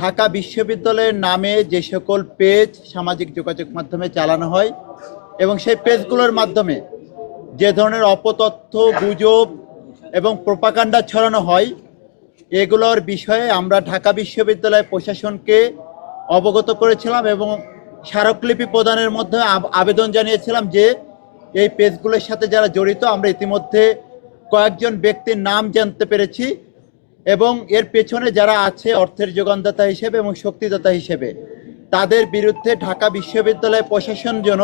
ঢাকা বিশ্ববিদ্যালয়ের নামে যে সকল পেজ সামাজিক যোগাযোগ মাধ্যমে চালানো হয় এবং সেই পেজগুলোর মাধ্যমে যে ধরনের অপতথ্য, গুজব এবং প্রোপাগান্ডা ছড়ানো হয়, এগুলোর বিষয়ে আমরা ঢাকা বিশ্ববিদ্যালয় প্রশাসনকে অবগত করেছিলাম এবং স্মারকলিপি প্রদানের মধ্যে আবেদন জানিয়েছিলাম যে এই পেজগুলোর সাথে যারা জড়িত, আমরা ইতিমধ্যে কয়েকজন ব্যক্তির নাম জানতে পেরেছি এবং এর পেছনে যারা আছে অর্থের যোগানদাতা হিসেবে এবং শক্তিদাতা হিসেবে, তাদের বিরুদ্ধে ঢাকা বিশ্ববিদ্যালয় প্রশাসন যেন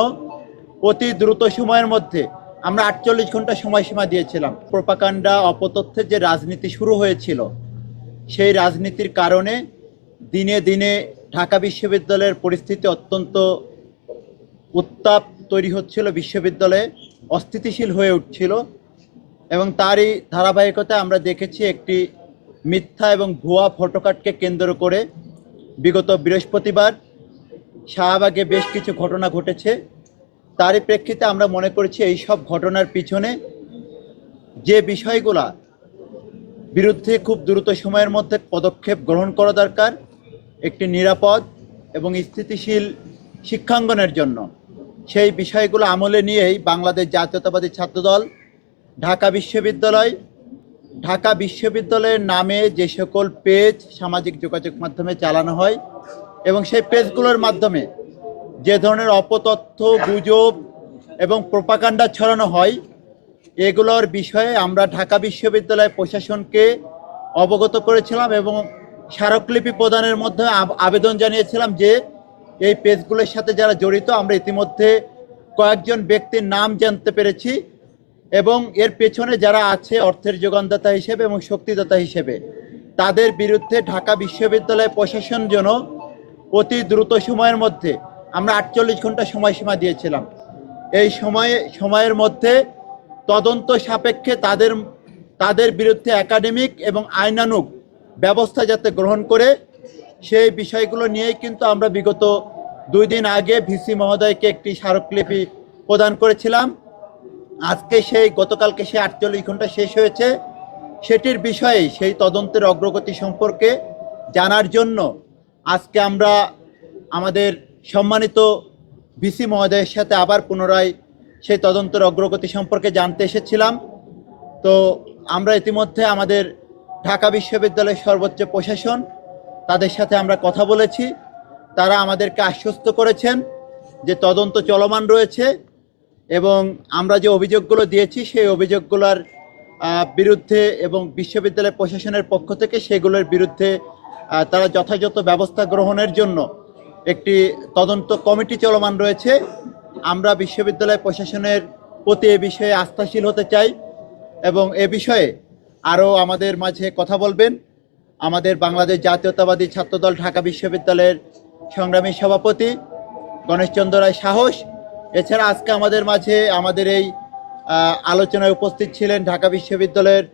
অতি দ্রুত সময়ের মধ্যে, আমরা 48 ঘন্টা সময়সীমা দিয়েছিলাম। প্রোপাগান্ডা, অপতথ্যের যে রাজনীতি শুরু হয়েছিল, সেই রাজনীতির কারণে দিনে দিনে ঢাকা বিশ্ববিদ্যালয়ের পরিস্থিতি অত্যন্ত উত্তাপ তৈরি হচ্ছিল, বিশ্ববিদ্যালয়ে অস্থিতিশীল হয়ে উঠছিল এবং তারই ধারাবাহিকতায় আমরা দেখেছি একটি মিথ্যা এবং ভুয়া ফটোকার্ডকে কেন্দ্র করে বিগত বৃহস্পতিবার শাহবাগে বেশ কিছু ঘটনা ঘটেছে। তারই প্রেক্ষিতে আমরা মনে করেছি এই সব ঘটনার পিছনে যে বিষয়গুলা বিরুদ্ধে খুব দ্রুত সময়ের মধ্যে পদক্ষেপ গ্রহণ করা দরকার, একটি নিরাপদ এবং স্থিতিশীল শিক্ষাঙ্গনের জন্য, সেই বিষয়গুলো আমলে নিয়েই বাংলাদেশ জাতীয়তাবাদী ছাত্রদল ঢাকা বিশ্ববিদ্যালয়ের নামে যে সকল পেজ সামাজিক যোগাযোগ মাধ্যমে চালানো হয় এবং সেই পেজগুলোর মাধ্যমে যে ধরনের অপতথ্য, গুজব এবং প্রোপাগান্ডা ছড়ানো হয়, এগুলোর বিষয়ে আমরা ঢাকা বিশ্ববিদ্যালয় প্রশাসনকে অবগত করেছিলাম এবং স্মারকলিপি প্রদানের মধ্যে আবেদন জানিয়েছিলাম যে এই পেজগুলোর সাথে যারা জড়িত, আমরা ইতিমধ্যে কয়েকজন ব্যক্তির নাম জানতে পেরেছি এবং এর পেছনে যারা আছে অর্থের যোগানদাতা হিসেবে এবং শক্তিদাতা হিসেবে, তাদের বিরুদ্ধে ঢাকা বিশ্ববিদ্যালয় প্রশাসন যেন অতি দ্রুত সময়ের মধ্যে, আমরা 48 ঘন্টা সময়সীমা দিয়েছিলাম, এই সময়ের মধ্যে তদন্ত সাপেক্ষে তাদের বিরুদ্ধে একাডেমিক এবং আইনানুগ ব্যবস্থা যাতে গ্রহণ করে, সেই বিষয়গুলো নিয়েই কিন্তু আমরা বিগত 2 দিন আগে ভিসি মহোদয়কে একটি স্মারকলিপি প্রদান করেছিলাম। গতকালকে সেই 48 ঘন্টা শেষ হয়েছে। সেটির বিষয়ে সেই তদন্তের অগ্রগতি সম্পর্কে জানার জন্য আজকে আমরা আমাদের সম্মানিত ভিসি মহোদয়ের সাথে আবার পুনরায় সেই তদন্তের অগ্রগতি সম্পর্কে জানতে এসেছিলাম। তো আমরা ইতিমধ্যে আমাদের ঢাকা বিশ্ববিদ্যালয়ের সর্বোচ্চ প্রশাসন, তাদের সাথে আমরা কথা বলেছি। তারা আমাদেরকে আশ্বস্ত করেছেন যে তদন্ত চলমান রয়েছে এবং আমরা যে অভিযোগগুলো দিয়েছি সেই অভিযোগগুলোর বিরুদ্ধে এবং বিশ্ববিদ্যালয় প্রশাসনের পক্ষ থেকে সেগুলোর বিরুদ্ধে তারা যথাযথ ব্যবস্থা গ্রহণের জন্য একটি তদন্ত কমিটি চলমান রয়েছে। আমরা বিশ্ববিদ্যালয় প্রশাসনের প্রতি এ বিষয়ে আস্থাশীল হতে চাই এবং এ বিষয়ে আরও আমাদের মাঝে কথা বলবেন আমাদের বাংলাদেশ জাতীয়তাবাদী ছাত্রদল ঢাকা বিশ্ববিদ্যালয়ের সংগ্রামী সভাপতি গণেশচন্দ্র রায় সাহস। এছাড়া আজকে আমাদের মাঝে আমাদের এই আলোচনায় উপস্থিত ছিলেন ঢাকা বিশ্ববিদ্যালয়ের